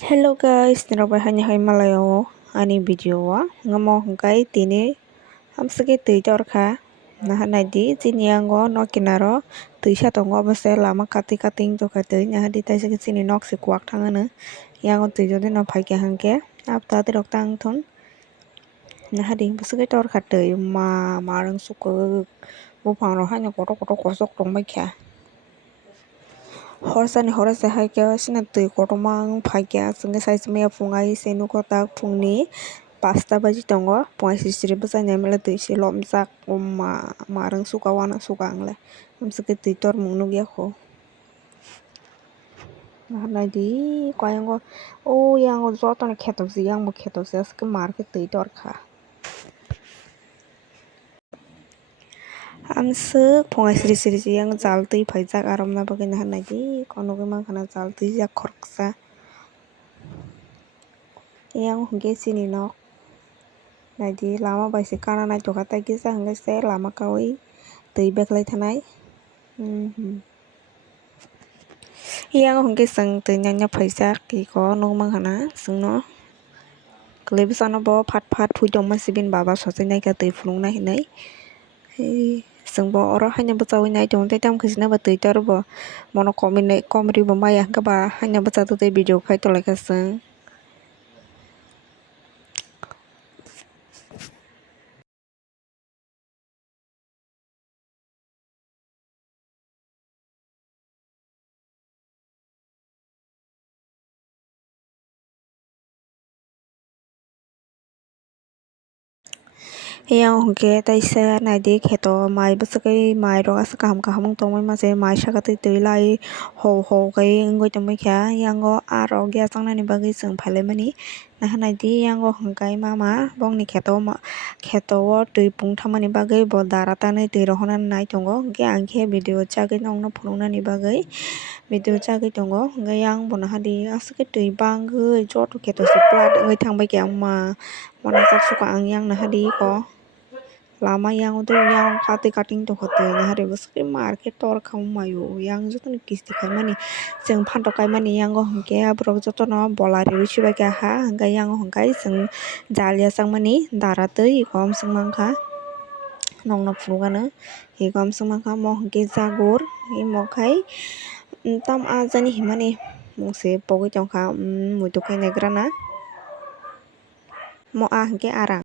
Hello guys, nirabay hanya hay malayo ani video ngamo hangkai tini hamsage teitor kha nahanai di chini ango no kinaro tuisa tongo base lama kati kating to khatei nahadi taisa chini nok se kwak thangano yango tuijo de no phaike hangke apta de rok tang thon nahadi basage tor khatei marang suko bufang ro hanya koto koto korsok tongbai kha Horsani horase haike sina tui kotorma phaikya chungi saismaya fungai senuko tak phungni 5ta baji tongo poisisri bwchai naimala tui se lomjak marang suka wana suka angle amsake tui tormung nugya kho nahanai koyango yango jotoni khetokji yangbo khetokji aske marke tui torkha amsuk pongai siri siri yang jal tui phaijak aromna bagui nahanai konogoi mangkha na jal tui jak khoroksa yang hingke chini nok naidi lama bai se kana naitokha tei kisa hingke se lama kawi tui beklai thanai yang hingke chwng tui nyak nyak phaijak iko nukmankha na chwngno kwlui bwchano bo phat phat phui tongma sibin baba sochai naikha tui phulungnai hinui chwngbo oro haino bwchawi naitongo tei tamo khesina bo tui torbo mono comedy bo maya hingke ba haino bwchajaktui tei video khai tolaikha chwng. Yang hingke taisa naidi kheto mai bwchakai mai rok asa kaham kaham ungtongmai mase mai saka tui tui lai hou hou kai wngoi tongmai kha yango aro gas changnani bagui chwng phailai nahanai yango hingkai mama bongni kheto o tui pungthammani bagui bo dara tanui tui rohornani naitongo hingke angkhe video chagui nongno phunuknani bagui video chagui tongo hingke yang bo nahadi asuk tui bangui joto kheto se plat wngoi thangbai khe manajak suka ang yang nahadi ko lama yang kati kating tongkha tui nahari bwsake marke torkha maio yang jotoni kisti khaimani chwng phanto kaimani yango hingke aborok jotono bola riwui sibai keha hingke yango hingkai chwng jal ya changmani dara tui iko amsuk mankha nongno phunukgano iko amsuk mankha mo hingke jagur imo khai tam a jani himani mungse pogui tongkha muitu khai naigrana mo a hingke arang.